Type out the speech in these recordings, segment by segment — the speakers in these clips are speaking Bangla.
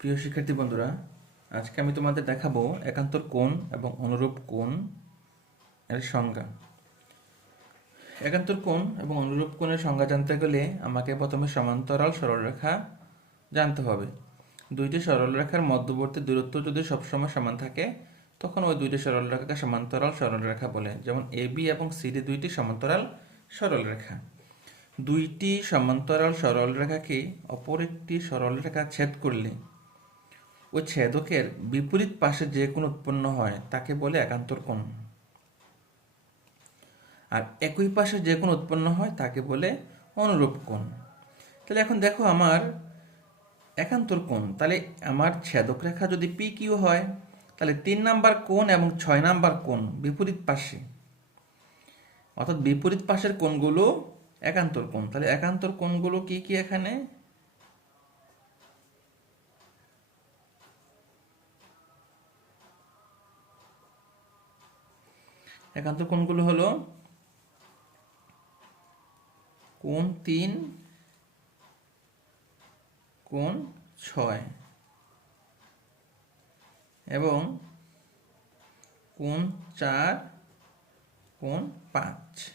প্রিয় শিক্ষার্থী বন্ধুরা, আজকে আমি তোমাদের দেখাবো একান্তর কোণ এবং অনুরূপ কোণ এর সংজ্ঞা। একান্তর কোণ এবং অনুরূপ কোণের সংজ্ঞা জানতে গেলে আমাকে প্রথমে সমান্তরাল সরলরেখা জানতে হবে। দুইটি সরলরেখার মধ্যবর্তী দূরত্ব যদি সবসময় সমান থাকে, তখন ওই দুইটি সরলরেখাকে সমান্তরাল সরলরেখা বলে, যেমন এ বি এবং সিডি দুইটি সমান্তরাল সরলরেখা। দুইটি সমান্তরাল সরলরেখাকে অপর একটি সরলরেখা ছেদ করলে ওই ছেদকের বিপরীত পাশে যে কোণ উৎপন্ন হয়, তাকে বলে একান্তর কোণ। আর একই পাশে যে কোণ উৎপন্ন হয়, তাকে বলে অনুরূপ কোণ। তাহলে এখন দেখো আমার একান্তর কোণ। তাহলে আমার ছেদক রেখা যদি পি কিউ হয়, তাহলে তিন নাম্বার কোণ এবং ছয় নাম্বার কোণ বিপরীত পাশে। অর্থাৎ বিপরীত পাশের কোণগুলো একান্তর কোণ। তাহলে একান্তর কোণগুলো কি কি এখানে? একান্ত কোণগুলো হলো কোণ তিন, কোণ ছয়। এবং কোণ চার, কোণ পাঁচ।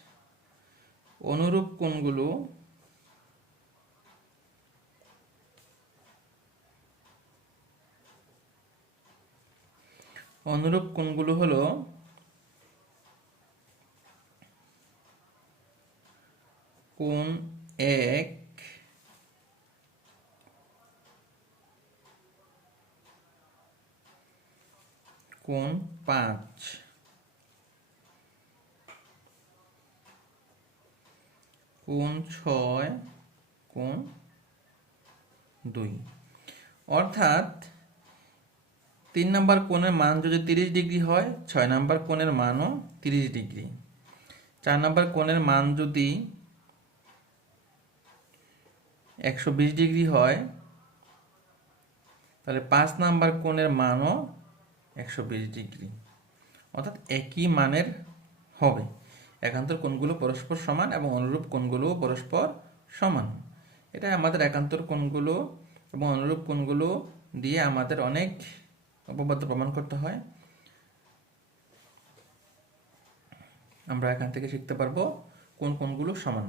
অনুরূপ কোণগুলো অনুরূপ কোণগুলো হলো কোণ এক কোন পাঁচ? কোন ছয়? কোন দুই? অর্থাৎ তিন নম্বর কোণের মান যদি তিরিশ ডিগ্রি হয়, ছয় নম্বর কোণের মানও তিরিশ ডিগ্রি। চার নম্বর কোণের মান যদি একশো বিশ ডিগ্রি হয়, তাহলে পাঁচ নাম্বার কোণের মানও একশো বিশ ডিগ্রি। অর্থাৎ একই মানের হবে। একান্তর কোণগুলো পরস্পর সমান এবং অনুরূপ কোণগুলোও পরস্পর সমান। এটা আমাদের একান্তর কোণগুলো এবং অনুরূপ কোণগুলো দিয়ে আমাদের অনেক উপপাদ্য প্রমাণ করতে হয়। আমরা এখান থেকে শিখতে পারব কোন কোণগুলো সমান।